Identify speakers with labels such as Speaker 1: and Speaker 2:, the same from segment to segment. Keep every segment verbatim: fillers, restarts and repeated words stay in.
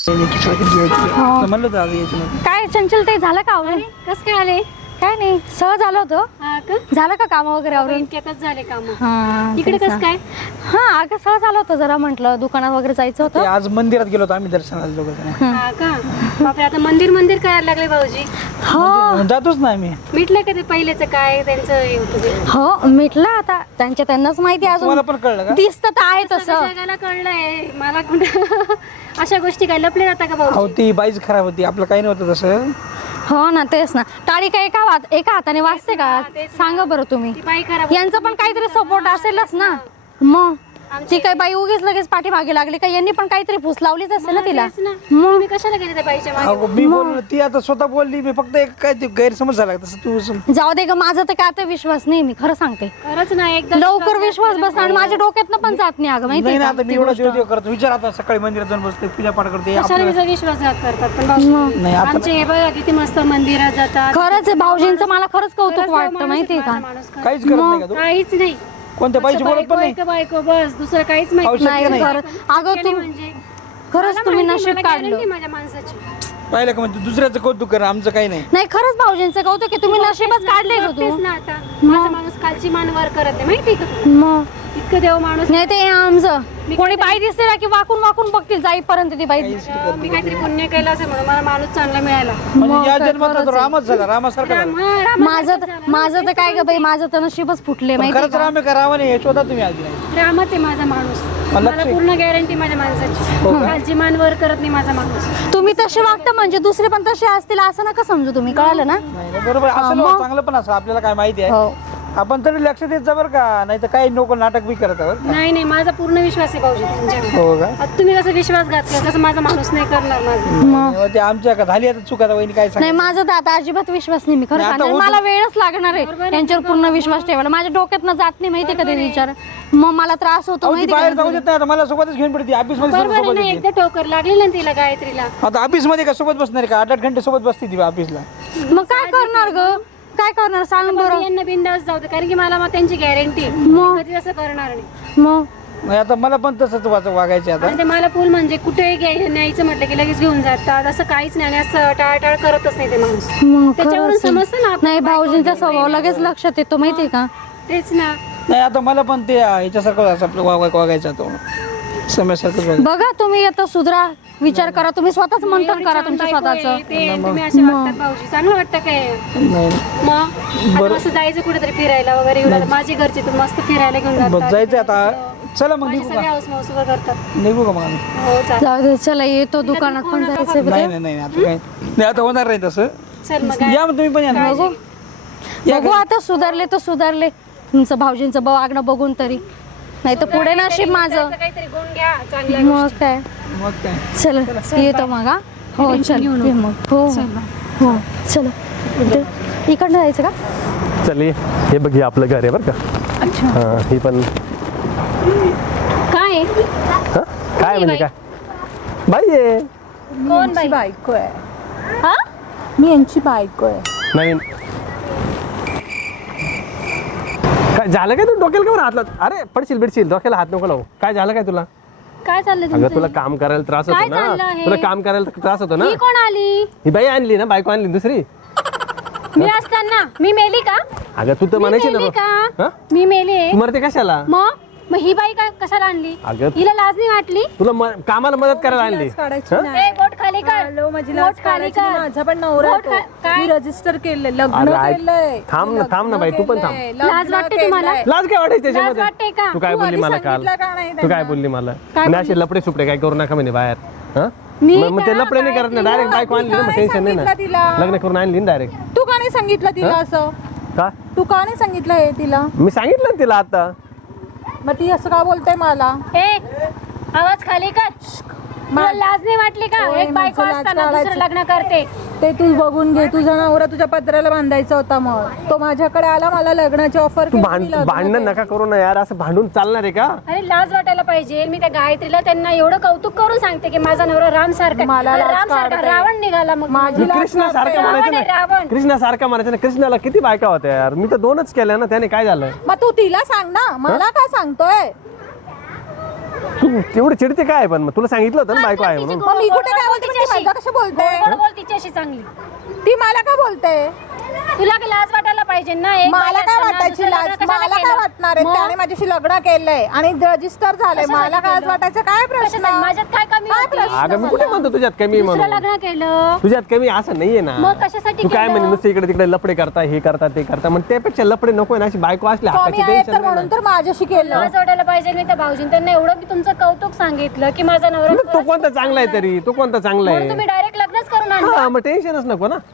Speaker 1: म्हणलं तर
Speaker 2: काय चंचल ते झालं का आवरून?
Speaker 3: कस काय आले?
Speaker 2: काय नाही सहज आलो होतो.
Speaker 3: हा का?
Speaker 2: झालं का काम वगैरे आवरून?
Speaker 3: इतक्यातच झाले काम.
Speaker 2: हा
Speaker 3: इकडे कस काय?
Speaker 2: हा अगं सहज आलो होतो जरा म्हटलं दुकानात वगैरे जायचं होतं.
Speaker 1: आज मंदिरात गेलो होतो आम्ही दर्शनाला दोघं.
Speaker 3: हा का? बापरे आता मंदिर मंदिर करायला लागले भाऊजी.
Speaker 2: हो
Speaker 1: जातोच ना आम्ही.
Speaker 3: मिटलं का ते पहिलेच काय त्यांचं हे होतं ते?
Speaker 2: हो मिटलं आता त्यांच्या त्यांनाच माहिती.
Speaker 1: तुम्हाला
Speaker 2: अजून
Speaker 1: पण कळलं का?
Speaker 2: दिसत तर आहे तसं.
Speaker 3: सगळ्या जगाला कळलंय मला कुठं अशा गोष्टी काय लपले जाता का भाऊ?
Speaker 1: हो ती बाईच खराब होती आपलं काही नव्हतं तसं.
Speaker 2: हो ना तेच ना. टाळी काय एका हात एका हाताने वाजते का? सांगा बरं तुम्ही.
Speaker 3: ती बाई खराब
Speaker 2: यांचं पण काहीतरी सपोर्ट असेलच ना. मग ती काही बाई उगीच लगेच पाठीमागे लागली का? यांनी पण काहीतरी फूस लावलीच असेल ना तिला.
Speaker 3: मग मी कशाला गेले त्या बाईच्या मागे?
Speaker 1: अगं मी बोललो ती आता स्वतः बोलली मी फक्त एक काय ते गैरसमज झाला तसं तू सम-
Speaker 2: जाऊ दे ग माझा तर काय आता विश्वास नाही. मी खरं सांगते
Speaker 3: खरंच ना एकदम
Speaker 2: लवकर विश्वास बसला आणि माझ्या डोक्यातनं पण जात नाही अगं
Speaker 1: नाही
Speaker 2: माहिती
Speaker 1: ना आता मी एवढा दिवस करतो विचार आता सकाळी मंदिरात जाऊन बसते पूजा पाठ करते
Speaker 3: कशाला
Speaker 1: आपलं-
Speaker 3: विसा विश्वासघात करतात पण भाऊ
Speaker 1: नाही आता
Speaker 3: आमचे हे बघा किती मस्त मंदिरात जातात.
Speaker 2: खरंच आहे भाऊजींचं मला खरंच कौतुक
Speaker 3: खरंच
Speaker 2: वाटतं
Speaker 3: माणूस
Speaker 2: माहितीये
Speaker 3: माझा
Speaker 2: का?
Speaker 3: माणूस खरंच.
Speaker 1: काहीच करत नाही का तू
Speaker 3: काहीच नाही.
Speaker 1: कोणत्या बाईची बोलत पण नाही.
Speaker 3: बायको बायको बस दुसरं काहीच माहिती
Speaker 1: आवश्यक
Speaker 2: नाही
Speaker 1: नाही.
Speaker 2: खरं अगं तू
Speaker 3: म्हणजे
Speaker 2: खरंच
Speaker 3: मला
Speaker 2: तुम्ही
Speaker 3: माहिती,
Speaker 2: नशीब
Speaker 3: मला
Speaker 2: काढलं.
Speaker 3: guarantee माझ्या माणसाची.
Speaker 1: पाहिलं का म्हणजे दुसऱ्याचं कौतुक कर आमचं काही नाही.
Speaker 2: नाही खरंच भाऊजींचं कौतुक की तुम्ही नशीबच काढले का
Speaker 3: तेच
Speaker 2: तू?
Speaker 3: ना आता माझा माणूस खालची मान वर करत नाही माहिती का तू?
Speaker 2: मग
Speaker 3: इतकं देव माणूस
Speaker 2: नाही ते आमचं कोणी बाई दिसते ना की वाकून वाकून बघतील जाईपर्यंत ती बाई.
Speaker 3: मी काहीतरी पुण्य केलं असेल म्हणून मला माणूस चांगला मिळाला.
Speaker 1: म्हणजे या जन्मात तर रामच झाला रामासारखा झाला.
Speaker 3: हा, रामा-
Speaker 2: माझं तर- माझं तर काय ग बाई माझं तर नशीबच फुटले
Speaker 1: पण
Speaker 2: माहिती
Speaker 1: खरंच राम आहे का रावण आहे हे शोधा तुम्ही आधी नाही.
Speaker 3: रामच आहे माझा माणूस.
Speaker 1: मला
Speaker 3: मला
Speaker 1: लक्ष-
Speaker 3: पूर्ण गॅरंटी माझ्या माणसाची. खालची मान वर करत नाही माझा माणूस.
Speaker 2: तुम्ही तसे वागता म्हणजे दुसरे पण तसे असतील असं नका समजू तुम्ही. कळालं ना?
Speaker 1: नाही नाही, बरोबर असेल हो, चांगलं पण असं आपल्याला काय माहिती आहे
Speaker 2: हो
Speaker 1: आपण तरी लक्ष देत जा बरं का नाही तर काही लोक नाटक बी करत आहोत.
Speaker 3: नाही नाही माझा पूर्ण विश्वास आहे भाऊजी तुमच्यावर.
Speaker 1: हो का
Speaker 3: आता तुम्ही कसं विश्वासघात केला तसं माझा माणूस नाही करणार माझा.
Speaker 1: नाही, ते आमच्या का झाली आता चुका वहिनी काय सांग
Speaker 2: नाही माझा तर आता अजिबात विश्वास नाही. मी खरं
Speaker 1: नाही, आता
Speaker 2: सांगते
Speaker 1: होतं-
Speaker 2: मला वेळच लागणार आहे त्यांच्यावर पूर्ण विश्वास ठेवायला. माझ्या डोक्यातनं जात नाही माहिती का ते विचार. मग मला त्रास होतो माहिती
Speaker 1: बाहेर
Speaker 2: का?
Speaker 1: जाऊ देत नाही आता मला सोबतच घेऊन पडते ऑफिस मध्ये
Speaker 3: बरोबर आहे
Speaker 1: सोबत
Speaker 3: ना
Speaker 1: येते.
Speaker 3: एकदा ठोकर लागली ना तिला गायत्रीला.
Speaker 1: आता ऑफिस मध्ये का सोबत बसणार आहे का आठ आठ घंटे सोबत बसते ती ऑफिसला.
Speaker 2: मग काय करणार ग? काय करणार सांग बरं.
Speaker 3: यांना बिंदास जाऊ दे कारण की मला मग त्यांची गॅरंटी
Speaker 2: मग
Speaker 3: कधी असं करणार नाही.
Speaker 2: मग
Speaker 1: नाही आता मला पण तसंच वाच- वागायचं आता
Speaker 3: आणि ते मला फुल म्हणजे कुठेही घ्याय- न्यायचं म्हटलं की लगेच घेऊन जातात. असं काहीच नाही आणि असं टाळटाळ करतच नाही ते माणूस.
Speaker 2: मग
Speaker 3: त्याच्यावरून
Speaker 2: खरंच आहे.
Speaker 3: समजतं ना आपण
Speaker 2: नाही
Speaker 3: बायको
Speaker 2: भाऊजींचा
Speaker 3: वगैरे
Speaker 2: स्वभाव लगेच लक्षात येतो माहितीये का?
Speaker 3: तेच ना.
Speaker 1: नाही आता मला पण ते ह्याच्यासारखं असं आपलं वाग- वागायचं तो समस्यासारखंच वागायचं.
Speaker 2: बघा तुम्ही आता सुधरा विचार करा. तुम्ही स्वतःच मंथन
Speaker 3: एवढी
Speaker 2: करा
Speaker 3: छान
Speaker 2: तुमच्या
Speaker 3: बायको आहे,
Speaker 2: स्वतःच.
Speaker 3: ते तुम्ही असे वाटतात भाऊजी चांगलं वाटतं काय?
Speaker 1: नाही
Speaker 3: मग आता असं जायचं कुठेतरी फिरायला वगैरे एवढं माझी घरची तर मस्त फिरायला घेऊन
Speaker 1: बस
Speaker 3: जातात.
Speaker 1: जायचं आता चला मग
Speaker 3: माझे
Speaker 1: निघू
Speaker 3: सगळे
Speaker 1: का
Speaker 3: हाऊस माऊस वगैरे करतात.
Speaker 1: निघू का मग आम्ही
Speaker 3: हो चालेल.
Speaker 2: जाऊ दे चला येतो दुकानात पण जायचं.
Speaker 1: नाही नाही नाही आता काय नाही आता होणार नाही तसं
Speaker 3: चल मग
Speaker 1: या मग तुम्ही पण या ना.
Speaker 2: बघू बघू आता सुधारले तर सुधारले. तुमचं भाऊजींचं वागणं बघून तरी. नाही तर पुढे नशीब माझं.
Speaker 3: त्याचं काहीतरी गुण घ्या चांगल्या
Speaker 2: मग काय
Speaker 1: मग काय
Speaker 2: चल येतो मग हा. हो चल ये मग. हो हो चल इकडनं जायचं का?
Speaker 4: चल ये हे बघ हे आपलं घर आहे बरं का.
Speaker 2: अच्छा
Speaker 4: हां ही पण
Speaker 3: काय आहे?
Speaker 4: हां काय म्हणजे काय बाई आहे
Speaker 3: कोण बाई?
Speaker 5: बायको आहे.
Speaker 3: हा?
Speaker 5: मी यांची बायको आहे.
Speaker 4: नवीन काय झालं काय तू डोक्याला का बरं हात लावत? अरे पडशील बिडशील डोक्याला हात नको लावू. काय झालं काय तुला?
Speaker 3: काय चाललंय
Speaker 4: अगं
Speaker 3: तुमचं?
Speaker 4: तुला काम करायला त्रास
Speaker 3: काय
Speaker 4: होतो
Speaker 3: चाललं
Speaker 4: ना
Speaker 3: आहे?
Speaker 4: तुला काम करायला त्रास होतो ना.
Speaker 3: ही कोण आली?
Speaker 4: ही बाई आणली ना बायको आणली दुसरी.
Speaker 3: मी असताना मी मेली का?
Speaker 4: अगं तू तर
Speaker 3: मी
Speaker 4: म्हणायची
Speaker 3: मेली
Speaker 4: ना
Speaker 3: का?
Speaker 4: हां
Speaker 3: मी मेली
Speaker 4: तू मरते कशाला?
Speaker 3: मग मग ही बाई काय कशाला आणली?
Speaker 4: अगं
Speaker 3: हिला लाज नाही वाटली?
Speaker 4: तुला म- कामाला मदत करायला आणली.
Speaker 5: लाज काढायची
Speaker 4: हं?
Speaker 5: नाही.
Speaker 3: ए बोट खाली कर.
Speaker 5: हॅलो माझी लाज
Speaker 3: बोट खाली
Speaker 5: काढायची नाही.
Speaker 3: कर.
Speaker 5: माझा पण नवरा
Speaker 3: बोट
Speaker 5: आहे
Speaker 3: खा-
Speaker 5: तो.
Speaker 3: काय?
Speaker 5: मी रजिस्टर केलंय लग्न
Speaker 4: अरे ऐक.
Speaker 5: केलंय.
Speaker 4: थांब ना, थांब ना
Speaker 5: लग्न
Speaker 4: बाई, तू पण थांब.
Speaker 5: केलंय,
Speaker 3: लाज
Speaker 5: लग्न
Speaker 3: वाटते तुम्हाला?
Speaker 5: केलंय.
Speaker 4: लाज काय वाटायची
Speaker 3: लाज
Speaker 4: त्याच्यामध्ये?
Speaker 3: वाटते का?
Speaker 4: तू काय
Speaker 5: तू
Speaker 4: बोलली
Speaker 5: आधी
Speaker 4: मला काल?
Speaker 5: सांगितलं का नाही
Speaker 4: तू काय
Speaker 5: त्यांना?
Speaker 4: बोलली मला?
Speaker 3: काय
Speaker 4: नाही असे लपडे सुपडे काय करू नका म्हणे बाहेर. हं?
Speaker 3: मी
Speaker 4: मग मग ते
Speaker 3: का?
Speaker 4: लपडे नाही करत ना डायरेक्ट बायको आणली ना मग टेन्शन नाही
Speaker 5: सांगितलं तिला?
Speaker 4: ना. लग्न करून आणली ना डायरेक्ट.
Speaker 5: तू का नाही सांगितलं तिला
Speaker 4: हं?
Speaker 5: असं?
Speaker 4: का?
Speaker 5: तू का नाही सांगितलं हे तिला?
Speaker 4: मी सांगितलं ना तिला आता.
Speaker 5: मग ती असं का बोलते मला?
Speaker 3: ए आवाज खाली कर. तुला लाज नाही वाटली का?
Speaker 5: होय,
Speaker 3: एक बायको
Speaker 5: माझं लाज
Speaker 3: असताना दुसरं
Speaker 5: काढायचं.
Speaker 3: लग्न करते.
Speaker 5: ते तू बघून घे. तुझा नवरा तुझ्या पत्राला बांधायचा होता. मग तो माझ्याकडे आला मला लग्नाची ऑफर
Speaker 4: तू भांड भांडण नका करू ना यार. असं भांडून चालणार आहे का?
Speaker 3: अरे लाज वाटायला पाहिजे. मी त्या गायत्रीला त्यांना एवढं कौतुक करून सांगते की माझा नवरा राम सारखा
Speaker 5: मला लाज
Speaker 3: राम सारखा
Speaker 5: काढते.
Speaker 3: रावण निघाला मग
Speaker 5: माझी
Speaker 4: मी
Speaker 5: लाज
Speaker 4: कृष्णा सारखं
Speaker 5: काढते.
Speaker 4: म्हणायचं
Speaker 3: रावण आहे,
Speaker 4: ना.
Speaker 3: रावण.
Speaker 4: कृष्णा सारखं म्हणायचं ना. कृष्णाला किती बायका होत्या यार. मी तर दोनच केल्या ना. त्याने काय झालं?
Speaker 5: मग तू तिला सांग ना. मला काय सांगतोय?
Speaker 4: तू तेवढं चिडते काय पण मग तुला सांगितलं होतं ना बायको आहे म्हणून.
Speaker 5: मग मी कुठे काय बोलते, ती माझ्या कशी बोलते?
Speaker 3: गोड बोल तिच्याशी चांगली.
Speaker 5: ती मला का बोलते?
Speaker 3: तुला काय लाज वाटायला पाहिजे ना. एक
Speaker 5: मला
Speaker 3: बाई
Speaker 5: काय
Speaker 3: असताना
Speaker 5: वाटायची
Speaker 3: दुसरं
Speaker 5: लाज?
Speaker 3: लग्न कशाला
Speaker 5: मला काय
Speaker 3: केलं?
Speaker 5: वाटणार आहे?
Speaker 3: मग?
Speaker 5: त्याने माझ्याशी लग्न केलंय आणि रजिस्टर झालंय,
Speaker 3: कशासाठी
Speaker 5: मला काय आज
Speaker 3: केलं?
Speaker 5: वाटायचं? काय प्रश्न?
Speaker 3: कशासाठी? माझ्यात काय कमी
Speaker 5: काय
Speaker 3: होती?
Speaker 5: प्रश्न?
Speaker 4: अगं मी कुठे म्हणतो तुझ्यात कमी
Speaker 3: दुसरं
Speaker 4: म्हणून.
Speaker 3: लग्न केलं.
Speaker 4: तुझ्यात कमी असं नाहीये ना.
Speaker 3: मग कशासाठी
Speaker 4: तू काय
Speaker 3: केलं?
Speaker 4: म्हणे नुसतं इकडे तिकडे लपडे करता हे करता ते करता मग त्यापेक्षा लपडे नको ना. अशी बायको असली
Speaker 5: कमी
Speaker 4: हक्काची
Speaker 5: आहे
Speaker 4: टेन्शन
Speaker 5: तर
Speaker 4: नाही
Speaker 5: म्हणून
Speaker 4: ना.
Speaker 5: तर माझ्याशी केलं.
Speaker 3: लाज वाटायला पाहिजे. मी त्या भाऊजींनी त्यांना एवढं मी तुमचं कौतुक सांगितलं की माझा नवरा
Speaker 4: मग तो कोणता चांगला आहे तरी तो कोणता चांगला
Speaker 3: म्हणून तुम्ही
Speaker 4: आहे.
Speaker 3: डायरेक्ट लग्नच करून आणलं.
Speaker 4: हा मग टेन्शनच नको ना.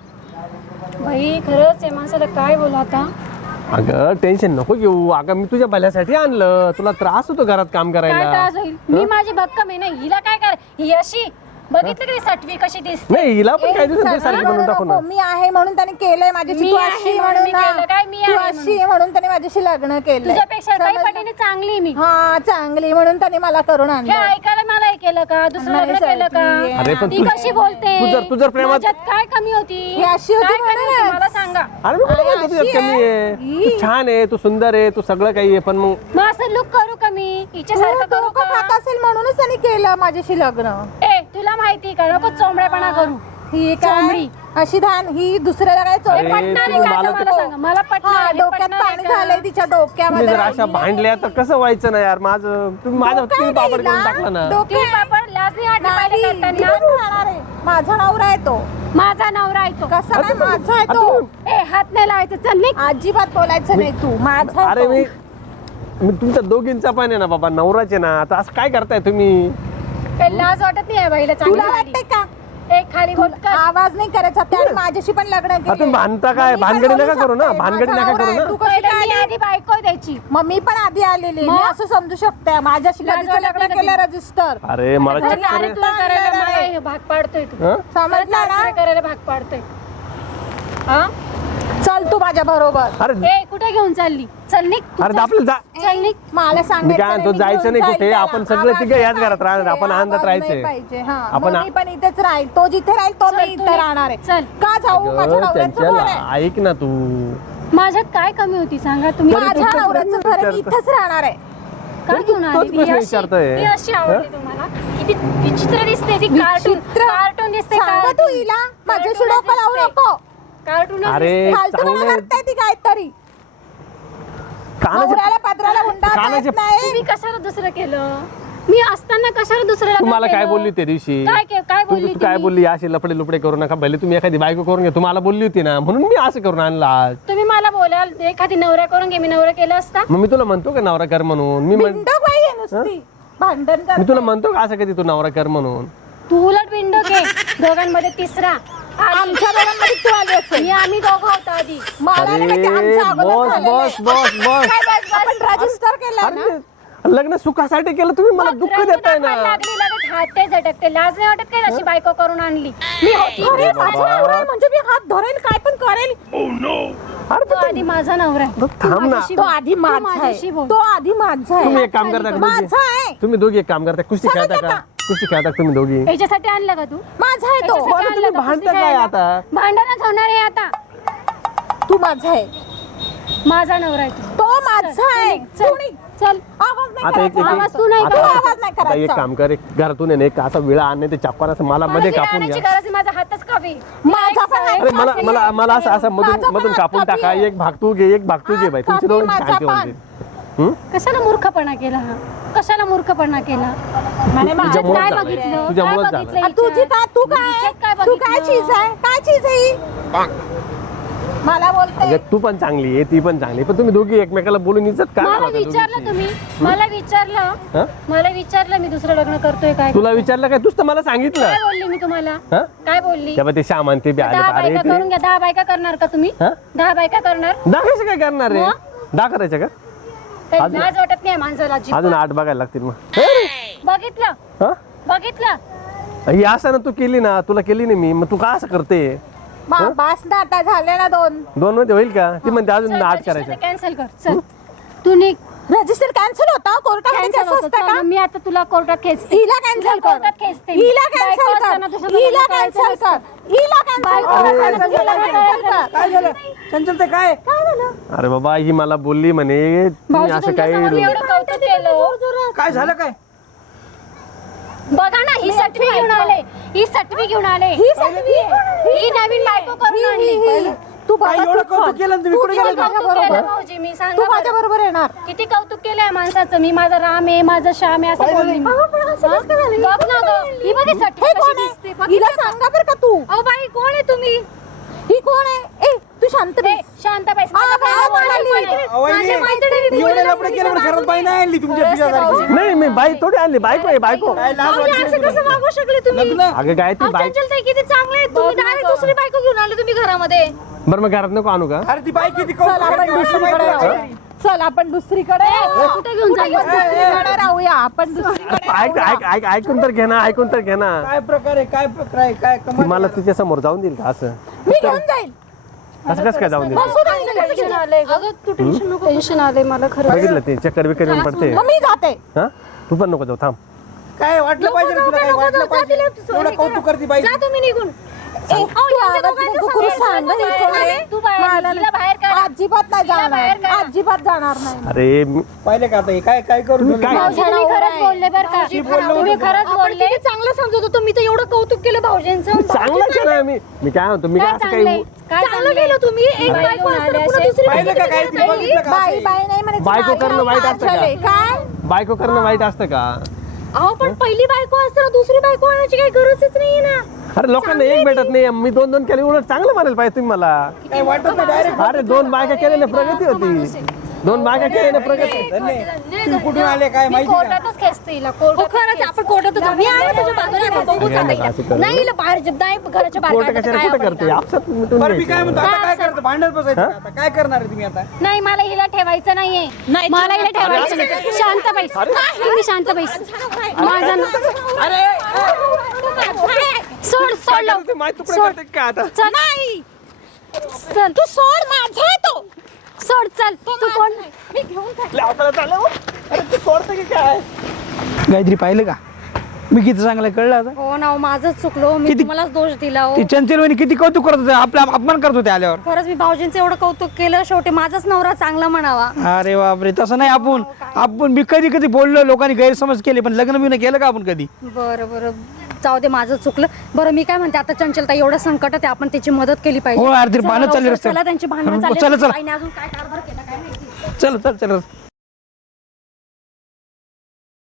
Speaker 3: भाई खरंच आहे माणसाला काय बोलू आता.
Speaker 4: अगं टेन्शन नको घेऊ. अगं मी तुझ्या भल्यासाठी आणलं. तुला त्रास होतो घरात काम
Speaker 3: काय
Speaker 4: करायला.
Speaker 3: त्रास होईल? मी माझी भक्कम आहे ना. हिला काय कर ही अशी बघितलं की सटवी कशी दिसते.
Speaker 4: नाही हिला पण काय दिवसात सारखी
Speaker 5: म्हणू
Speaker 4: बनवून टाकू ना.
Speaker 5: नको. मी आहे म्हणून त्याने केलंय माझ्याशी.
Speaker 3: मी
Speaker 5: तू
Speaker 3: आहे
Speaker 5: अशी
Speaker 3: म्हणून
Speaker 5: म्हणून
Speaker 3: मी केलं. काय मी
Speaker 5: ना, तू
Speaker 3: आहे
Speaker 5: अशी आहे म्हणून त्याने माझ्याशी लग्न केलंय.
Speaker 3: तुझ्यापेक्षा काही
Speaker 5: समजलं?
Speaker 3: पटीने चांगली आहे मी.
Speaker 5: हा चांगली म्हणून त्याने मला करून
Speaker 3: हे
Speaker 5: आणलं.
Speaker 3: ऐकायला मला हे केलं का? दुसरं
Speaker 5: नाही
Speaker 3: लग्न केलं
Speaker 5: सटवी आहे.
Speaker 4: अरे
Speaker 3: का?
Speaker 4: पण
Speaker 3: ती
Speaker 4: तू-
Speaker 3: कशी बोलते?
Speaker 4: तू जर- तू जर प्रेमात-
Speaker 3: माझ्यात काय कमी होती?
Speaker 5: ही अशी होती
Speaker 3: काय कमी होती?
Speaker 5: म्हणूनच.
Speaker 3: मला सांगा.
Speaker 4: अरे मी कुठे म्हणतो
Speaker 5: अशी
Speaker 4: तुझ्यात कमी आहे.
Speaker 5: आहे.
Speaker 4: तू छान आहे तू सुंदर आहे तू सगळं काही आहे पण मग
Speaker 3: मग असं लुक करू का मी? हिच्यासारखं
Speaker 5: तू
Speaker 3: करू
Speaker 5: डोकं
Speaker 3: का?
Speaker 5: खात असेल म्हणूनच त्याने केलं माझ्याशी लग्न.
Speaker 3: ए तुला माहिती का? नको चोंबड्यापणा करू.
Speaker 5: ही काय
Speaker 3: चोंबडी.
Speaker 5: अशी धान ही दुसऱ्याला काय
Speaker 4: अरे,
Speaker 5: चोरी
Speaker 3: पटणार
Speaker 4: तू
Speaker 3: आहे का?
Speaker 4: मला
Speaker 3: आता मला सांगा. मला पटणार
Speaker 5: हा
Speaker 3: आहे,
Speaker 5: डोक्यात
Speaker 3: पटणार आहे
Speaker 5: पाणी
Speaker 3: का?
Speaker 5: झालंय तिच्या
Speaker 4: तुम्ही
Speaker 5: डोक्यामध्ये.
Speaker 4: जर अशा भांडल्या तर कसं व्हायचं ना यार. माझं तुम्ही माझा
Speaker 5: डोकं
Speaker 4: तुम्ही
Speaker 5: आहे
Speaker 4: पापड करून
Speaker 5: तिला.
Speaker 4: टाकला ना.
Speaker 5: डोकं
Speaker 3: ती
Speaker 5: आहे.
Speaker 3: पापड लाज नाही वाटली
Speaker 5: नाही,
Speaker 3: पाहिलं
Speaker 5: ती
Speaker 3: करताना?
Speaker 5: पण राहणार आहे. माझा नवरा आहे तो.
Speaker 3: माझा नवरा आहे तो.
Speaker 5: कसा काय
Speaker 4: आता-
Speaker 5: माझा आहे
Speaker 4: आता
Speaker 5: तो?
Speaker 4: तू-
Speaker 3: ए हात नाही लावायचं. चल निघ.
Speaker 5: अजिबात बोलायचं नाही तू. माझा आहे
Speaker 4: अरे
Speaker 5: तो.
Speaker 4: मी मी तुमच्या दोघींचा पण आहे ना बाबा नवराचे ना. आता असं काय करताय तुम्ही.
Speaker 3: काही लाज वाटत नाही आहे बाईला चांगली
Speaker 5: तुला
Speaker 3: वाली.
Speaker 5: वाटतंय का?
Speaker 3: एक खाली बोट कर.
Speaker 5: आवाज नाही करायचा. त्याने माझ्याशी पण लग्न
Speaker 4: आता
Speaker 5: केलं.
Speaker 4: भांडता काय? भानगडी नका करू ना. भानगडी नका करू ना.
Speaker 5: तू कशी
Speaker 3: पहिलं
Speaker 5: काय
Speaker 3: मी
Speaker 5: आली?
Speaker 3: आधी बायको द्यायची.
Speaker 5: मग मी पण आधी आलेली. मी
Speaker 3: मग?
Speaker 5: असं समजू शकते. माझ्याशी
Speaker 3: लाज
Speaker 5: कधीच
Speaker 3: वाटत
Speaker 5: लग्न
Speaker 3: नाही
Speaker 5: केलं
Speaker 3: का
Speaker 5: रजिस्टर.
Speaker 4: अरे मला
Speaker 3: घरी
Speaker 4: चक्कर
Speaker 3: आले
Speaker 4: आहे.
Speaker 3: तुला करायला मला हे भाग पाडतोय तू.
Speaker 4: हं?
Speaker 5: समजलं
Speaker 3: काय
Speaker 5: ना?
Speaker 3: करायला भाग पाडतोय. हा?
Speaker 5: चल तू माझ्या बरोबर.
Speaker 4: अरे
Speaker 3: ए कुठे घेऊन चालली? चल निघ तू.
Speaker 4: अरे
Speaker 3: चल.
Speaker 4: आपलं जा
Speaker 3: चल निघ.
Speaker 5: मला
Speaker 4: मी
Speaker 5: सांगायचं
Speaker 4: काय म्हणतो
Speaker 5: नाही, मी
Speaker 4: जायचं
Speaker 5: घेऊन
Speaker 4: नाही
Speaker 5: जाईल
Speaker 4: कुठे.
Speaker 5: त्याला.
Speaker 4: आपण सगळे
Speaker 5: आवाज
Speaker 4: तिघे याच
Speaker 5: नाही
Speaker 4: घरात राहणार. आपण
Speaker 5: पाहिजे,
Speaker 4: आनंदात
Speaker 5: आवाज नाही
Speaker 4: राहायचंय.
Speaker 5: पाहिजे. हा.
Speaker 4: आपण
Speaker 5: मग मी पण इथेच राहील. तो जिथे राहील तो
Speaker 3: चल,
Speaker 5: मी
Speaker 3: तू
Speaker 5: इथे
Speaker 3: निघ.
Speaker 5: राहणार आहे.
Speaker 3: चल.
Speaker 5: का जाऊ? माझ्या
Speaker 4: अगं,
Speaker 5: नवऱ्याचं घर आहे.
Speaker 4: त्यांच्याला ऐक ना तू.
Speaker 3: माझ्यात काय कमी होती सांगा तुम्ही?
Speaker 4: तरी
Speaker 5: माझ्या
Speaker 4: तू
Speaker 5: नवऱ्याचं घर आहे. मी
Speaker 4: विचारतो.
Speaker 5: इथेच राहणार आहे.
Speaker 3: काय घेऊन
Speaker 4: तोच
Speaker 3: आली?
Speaker 4: प्रश्न
Speaker 3: ही अशी-
Speaker 4: विचारतोय.
Speaker 3: ही अशी आवडली तुम्हाला? किती विचित्र दिसते ती. कार्टून
Speaker 5: विचित्र.
Speaker 3: कार्टून दिसते.
Speaker 5: सांग तू हिला. माझ्याशी डोकं लावू नको.
Speaker 3: कार्टून
Speaker 4: अरे
Speaker 5: फालतू मला
Speaker 4: चांगले
Speaker 5: करताय ती काहीतरी.
Speaker 4: कानाचे
Speaker 5: नवऱ्याला पदराला हुंडा
Speaker 4: कानाचे-
Speaker 5: देत नाही.
Speaker 3: तुम्ही कशाला दुसरं केलं? मी असताना कशाला दुसरं
Speaker 4: तू
Speaker 3: लग्न
Speaker 4: मला काय
Speaker 3: केलं?
Speaker 4: बोलली त्या दिवशी.
Speaker 3: काय के- काय
Speaker 4: तू
Speaker 3: बोलली
Speaker 4: तू काय
Speaker 3: तुम्ही?
Speaker 4: बोलली असे लपडे लुपडे करू नका. भले तुम्ही एखादी बायको करून घ्या. तुम्हाला बोलली होती ना म्हणून मी असं करून आणला आज.
Speaker 3: तुम्ही मला बोलाल एखादी नवरा करून घे. मी नवरा केला असता.
Speaker 4: मग मी तुला म्हणतो का नवरा कर म्हणून. मी म्हण-
Speaker 5: बिंडोक बाई आहे नुसती. भांडण
Speaker 4: मी
Speaker 5: कर.
Speaker 4: तुला म्हणतो का असं कधी तू नवरा कर म्हणून.
Speaker 3: तू उलट विंडो घे. दोघांमध्ये तिसरा आली.
Speaker 5: आमच्या दोघांमध्ये तू आली असेल.
Speaker 3: मी आम्ही दोघं होतो आधी.
Speaker 5: मला नाही माहिती,
Speaker 4: अरे
Speaker 5: आमच्या अगोदर
Speaker 4: बॉस
Speaker 5: झालेलं
Speaker 4: बॉस
Speaker 5: आहे.
Speaker 4: Boss boss.
Speaker 3: काय बस बस.
Speaker 5: आपण रजिस्टर केलं ना.
Speaker 4: अरे लग्न सुखासाठी केलं तुम्ही मला
Speaker 3: मग
Speaker 4: दुःख
Speaker 3: रंग
Speaker 4: देताय ना.
Speaker 3: दाखवायला लागली लगेच हात ते झटकते. लाज नाही वाटत काय अशी बायको करून आणली? मी होती.
Speaker 5: अरे माझा नवरा आहे म्हणजे मी हात धरेल काय पण करेल.
Speaker 4: अरे
Speaker 3: तो आधी माझा नवरा आहे.
Speaker 4: तू थांब ना.
Speaker 3: माझ्याशी
Speaker 5: तो
Speaker 3: बोल.
Speaker 5: आधी
Speaker 3: तू
Speaker 5: माझा
Speaker 3: माझ्याशी
Speaker 5: आहे.
Speaker 3: बोल.
Speaker 5: तो आधी माझा
Speaker 4: तुम्ही
Speaker 5: आहे.
Speaker 4: एक काम करता का
Speaker 5: माझा
Speaker 4: दोघी?
Speaker 5: आहे.
Speaker 4: तुम्ही दोघी एक काम करता. कुस्ती खेळता
Speaker 5: समजलं
Speaker 4: का?
Speaker 5: का?
Speaker 4: कुस्ती खेळता का तुम्ही दोघी?
Speaker 3: याच्यासाठी आणलं का तू?
Speaker 5: माझा आहे तो.
Speaker 3: याच्यासाठी
Speaker 4: बरं, तुम्ही
Speaker 3: आणलं का
Speaker 4: भांडता
Speaker 3: कुस्ती
Speaker 4: काय
Speaker 3: खेळायला?
Speaker 4: आता?
Speaker 3: भांडणच होणार आहे आता.
Speaker 5: तू माझा आहे.
Speaker 3: माझा नवरा आहे तू.
Speaker 5: तो माझा आहे.
Speaker 3: चल,
Speaker 5: तू निघ.
Speaker 3: चल.
Speaker 5: आवाज नाही
Speaker 4: आता एक
Speaker 5: करायचा.
Speaker 3: आवाज तू नाही
Speaker 4: आता-
Speaker 5: तू
Speaker 3: करायचा.
Speaker 5: आवाज नाही
Speaker 4: आता एक
Speaker 5: करायचा.
Speaker 4: काम कर. एक घरातून आहे ना एक असा विळा आणणे ते चापकान असं मला
Speaker 3: मला
Speaker 4: मध्ये
Speaker 3: ती
Speaker 4: कापून
Speaker 3: राहण्याची
Speaker 4: घ्या.
Speaker 3: गरज आहे. माझा हातच कापी.
Speaker 5: माझा पण आहे.
Speaker 4: अरे मला मला मला असं असं
Speaker 5: माझा
Speaker 4: मधून
Speaker 5: पण
Speaker 4: मधून
Speaker 5: हात
Speaker 4: कापून
Speaker 5: कापी
Speaker 4: टाका.
Speaker 5: आहे.
Speaker 4: एक भाग तू घे एक भाग तू घे बाई.
Speaker 5: हात
Speaker 4: तुमची
Speaker 5: कापी
Speaker 4: दोन
Speaker 5: माझा
Speaker 4: शांती
Speaker 5: पण.
Speaker 4: होऊन जाईल.
Speaker 3: कशाला मूर्खपणा केला हा? कशाला मूर्खपणा केला?
Speaker 5: म्हणे माझ्या
Speaker 4: तुझ्यामुळंच
Speaker 3: काय
Speaker 4: झालंय.
Speaker 3: बघितलं?
Speaker 4: तुझ्यामुळंच
Speaker 3: काय
Speaker 4: झालंय.
Speaker 3: बघितलं
Speaker 5: आ, तुझी
Speaker 3: हिच्यात?
Speaker 5: काय तू काय
Speaker 3: हिच्यात काय
Speaker 5: तू काय
Speaker 3: बघितलं?
Speaker 5: चीज आहे काय चीज आहे ही? मला बोलते
Speaker 4: अगं तू पण चांगली आहे ती पण चांगली आहे. पण तुम्ही दोघी एकमेकाला बोलून इज्जत काय
Speaker 3: मला
Speaker 4: घालवता
Speaker 3: विचारलं
Speaker 4: दोघीची?
Speaker 3: तुम्ही? मला विचारलं
Speaker 4: हं?
Speaker 3: मला विचारलं मी दुसरं लग्न करतोय काय?
Speaker 4: तुला विचारलं काय? तूच तर मला सांगितलं.
Speaker 3: काय बोलली मी तुम्हाला?
Speaker 4: हं?
Speaker 3: काय बोलली?
Speaker 4: तेव्हा ते सामान ते बी आले
Speaker 3: दहा
Speaker 4: अरे
Speaker 3: बायका
Speaker 4: ते
Speaker 3: करून घ्या. दहा बायका करणार का तुम्ही?
Speaker 4: हं?
Speaker 3: दहा बायका करणार?
Speaker 4: दाखायचं काय करणार रे? दहा करायचं का?
Speaker 3: काही
Speaker 4: अजून-
Speaker 3: लाज वाटत नाही माणसाला
Speaker 4: अजून
Speaker 3: अजिबात.
Speaker 4: आठ बघायला लागतील मग.
Speaker 3: बघितलं
Speaker 4: हं?
Speaker 3: बघितलं.
Speaker 4: ही असं ना तू केली ना तुला केली नाही मी मग तू का असं करते?
Speaker 5: मा- बास ना आता झाले ना दोन
Speaker 4: दोन मध्ये होईल का? ती म्हणते अजून आठ करायचं.
Speaker 3: कॅन्सल कर. चल तू निघ.
Speaker 5: रजिस्टर कॅन्सल होता कोर्टामध्ये
Speaker 3: कॅन्सल
Speaker 5: कसं
Speaker 3: होतं.
Speaker 5: असतं
Speaker 3: चल,
Speaker 5: का
Speaker 3: मी आता तुला कोर्टात खेचते.
Speaker 5: हिला कॅन्सल
Speaker 3: तुला
Speaker 5: कर
Speaker 3: कोर्टात खेचते मी.
Speaker 5: हिला
Speaker 3: बायको
Speaker 5: कॅन्सल
Speaker 3: असताना
Speaker 5: कर
Speaker 3: दुसरं
Speaker 5: हिला
Speaker 3: लग्न
Speaker 5: कॅन्सल
Speaker 3: करायचं
Speaker 5: कर हिला कॅन्सल
Speaker 3: बायको
Speaker 5: कर
Speaker 3: असताना दुसरं
Speaker 5: हिला
Speaker 3: लग्न
Speaker 5: कॅन्सल
Speaker 3: करायचं
Speaker 5: कर.
Speaker 1: काय झालं चंचल ते काय
Speaker 5: काय झालं
Speaker 4: अरे बाबा ही मला बोलली म्हणे तुम्ही
Speaker 3: भाऊजी
Speaker 4: असं
Speaker 3: तुमच्या
Speaker 4: काही
Speaker 3: समोर मी एवढं कौतुक केलं.
Speaker 1: काय झालं काय
Speaker 3: बघा ना ही सटवी घेऊन आले ही सटवी घेऊन आले
Speaker 5: ही सटवी
Speaker 3: ही नवीन बायको करून आणली
Speaker 5: तू
Speaker 1: काय एवढं कौतुक केलं ना तुम्ही? कुठे गेले?
Speaker 3: कौतुक केलं भाऊजी मी
Speaker 5: तू
Speaker 3: सांगा
Speaker 5: माझ्या
Speaker 3: बरं.
Speaker 5: बरोबर येणार
Speaker 3: किती कौतुक केलंय माणसाचं मी माझा राम आहे माझा श्याम आहे असं बोलली मी. गप ना गं. ही बघ ही सटवी
Speaker 5: हे
Speaker 3: कशी
Speaker 5: कोण
Speaker 3: दिसते
Speaker 5: आहे
Speaker 3: बघ.
Speaker 5: हिला सांगा बरं का तू
Speaker 3: अहो बाई कोण आहे तुम्ही
Speaker 5: ही कोण आहे ए तू शांत
Speaker 3: ए,
Speaker 5: बस
Speaker 3: शांत बैस
Speaker 5: आ, बाळा, बाळा,
Speaker 3: माझ्या मैत्रिणी
Speaker 1: एवढे लपडे केलं म्हणून घरात बाई नाही आणली तुमच्या तुझ्यासारखी.
Speaker 4: नाही मी बाईक थोडी आणली बायको आहे बायको
Speaker 1: काय लाज
Speaker 2: भाऊजी,
Speaker 1: वाटते
Speaker 2: असं
Speaker 1: तुला?
Speaker 2: कसं वागू शकले तुम्ही
Speaker 1: लग्न
Speaker 4: अगं काय ती
Speaker 2: अहो,
Speaker 4: बाईक
Speaker 2: चंचलताई किती चांगले आहेत तुम्ही
Speaker 3: बघ ना
Speaker 2: डायरेक्ट
Speaker 3: गं.
Speaker 2: दुसरी बायको घेऊन आले तुम्ही घरामध्ये.
Speaker 4: बरं मग घरात नको आणू का
Speaker 1: अरे ती बाई किती
Speaker 5: चल
Speaker 1: कौतुक
Speaker 5: आपण
Speaker 1: करते, मला
Speaker 5: दुसरीकडे
Speaker 1: माहिती
Speaker 5: राहू
Speaker 1: आहे.
Speaker 5: चल आपण दुसरीकडे
Speaker 3: कुठे घेऊन
Speaker 5: कुठे
Speaker 3: जाईल
Speaker 5: दुसरीकडे राहूया आपण दुसरीकडे
Speaker 4: ऐक ऐक ऐक ऐकून तर घे ना ऐकून तर घे ना
Speaker 1: काय प्रकार आहे काय प्रकार आहे काय
Speaker 4: ती
Speaker 1: कमाल
Speaker 4: मला
Speaker 1: आहे?
Speaker 4: तुझ्या समोर जाऊन देईल का असं
Speaker 5: मी घेऊन जाईल
Speaker 4: असं कसं काय जाऊन देईल
Speaker 3: टेन्शन आलंय अगं तू टेन्शन नको टेन्शन आलंय मला खरं
Speaker 4: बघितलं ते चक्कर बिक्कर येऊन पडते
Speaker 5: मग मी जाते
Speaker 4: हा तू पण नको जाऊ थांब
Speaker 1: काय वाटलं पाहिजे रे तुला काय वाटलं पाहिजे एवढं कौतुक करते बाई
Speaker 2: जा तुम्ही निघून.
Speaker 5: ए, तू आवाज नको करू, सांग ना, हे कोण आहे?
Speaker 3: तू बाहेर
Speaker 5: मला
Speaker 3: हिला बाहेर काढ.
Speaker 5: अजिबात नाही
Speaker 3: बाहेर
Speaker 5: जाणार
Speaker 3: काढ.
Speaker 5: अजिबात जाणार नाही
Speaker 4: अरे मी-
Speaker 1: पाहिले का आता हे? काय काय करू
Speaker 4: तुम्ही काय-
Speaker 3: भाऊजी तुम्ही खरंच बोलले बरं का तुम्ही खरंच
Speaker 2: आपण
Speaker 3: बोलले
Speaker 2: किती चांगलं समजत होतो मी तर एवढं कौतुक केलं भाऊजींचं.
Speaker 4: चांगलं केलं मी मी काय म्हणतो मी काय
Speaker 3: काय
Speaker 4: असं
Speaker 3: चांगलंय
Speaker 4: काही
Speaker 3: काय
Speaker 2: चांगलं
Speaker 3: चांगलंय
Speaker 2: केलं तुम्ही एक
Speaker 3: बाई
Speaker 2: बायको
Speaker 3: घेऊन
Speaker 2: असताना
Speaker 3: आले
Speaker 2: पुन्हा
Speaker 3: असे.
Speaker 2: दुसरी
Speaker 1: पाहिलं
Speaker 2: बायको
Speaker 1: का काय
Speaker 2: घेऊन
Speaker 1: तिने
Speaker 2: आली.
Speaker 1: बघितलं का
Speaker 5: बाई
Speaker 1: असं?
Speaker 5: बाई नाही म्हणायचं,
Speaker 4: बायको
Speaker 5: माझ्या
Speaker 4: करणं वाईट असतं का?
Speaker 5: माझ्याले. काय
Speaker 4: बायको करणं वाईट असतं का
Speaker 2: अहो पण पहिली बायको असताना दुसरी बायको आणायची काही गरजच नाहीये ना.
Speaker 4: अरे लोकांना एक भेटत नाही मी दोन दोन केले उलट चांगलं म्हणायला पाहिजे तुम्ही मला
Speaker 1: काय वाटत नाही डायरेक्ट
Speaker 4: अरे दोन बायका केल्याने प्रगती होती दोन बायका केल्याने प्रगती
Speaker 1: तुम्ही कुठून आले काय
Speaker 3: मी
Speaker 1: माहिती का?
Speaker 3: कोर्टातच खेचते हिला
Speaker 2: हो
Speaker 3: कोर्टात
Speaker 2: खरंच आपण कोर्टात जाऊ. मी आहे ना तुझ्या बाजूने बघू
Speaker 4: नाही,
Speaker 2: जाता
Speaker 4: नाही,
Speaker 2: येईल.
Speaker 4: असं करू.
Speaker 2: नाही हिला बाहेर जब नाही घराच्या बाहेर
Speaker 4: कोर्ट
Speaker 2: काढलं तर
Speaker 4: कशाला
Speaker 2: काय
Speaker 4: कुठे
Speaker 2: आपण
Speaker 4: करते आपसात मिटून
Speaker 1: बरं मी
Speaker 4: घ्यायचं.
Speaker 1: काय म्हणतो आता काय करायचं भांडण बसायचं का आता काय करणार आहे तुम्ही आता
Speaker 3: नाही मला हिला ठेवायचं नाहीये मला हिला ठेवायचं नाही शांत बैस तुम्ही शांत बैस माझा सोड सोड
Speaker 4: काय
Speaker 3: लव.
Speaker 4: करते? माहित तुकडे
Speaker 3: सोड.
Speaker 4: करते का आता
Speaker 3: चल नाही चल तू सोड माझा आहे तो सोड चल तू कोण मी घेऊन टाक.
Speaker 4: लावताना चाललं हो. अरे तू सोडतं की काय
Speaker 1: गायत्री पाहिलं का मी किती चांगलं कळलं आता
Speaker 2: हो ना हो, माझंच चुकलो मी
Speaker 1: किती-
Speaker 2: तुम्हालाच दोष दिला हो.
Speaker 1: ती चंचलवाणी किती कौतुक करत होते आपला अपमान करत होते आल्यावर
Speaker 2: खरंच मी भाऊजींचं एवढं कौतुक केलं शेवटी माझाच नवरा चांगला म्हणावा.
Speaker 1: अरे बापरे तसं नाही आपण आपण मी कधी कधी बोललो लोकांनी गैरसमज केले पण लग्न बिग्न केलं का आपण कधी
Speaker 2: बरं बरं जाऊ दे माझं चुकलं. बरं मी काय म्हणते आता चंचलता एवढं संकट आहे आपण त्याची मदत केली पाहिजे.
Speaker 1: हो, अर्धी
Speaker 2: चला
Speaker 1: भांडणं चालली
Speaker 2: लवकर,
Speaker 1: रस्त्यावर.
Speaker 2: चला त्यांची भांडणं
Speaker 1: हो,
Speaker 2: चालली
Speaker 1: चला, चला.
Speaker 2: बाईने अजून काय कारभार केला काय माहिती.
Speaker 1: चल चल चल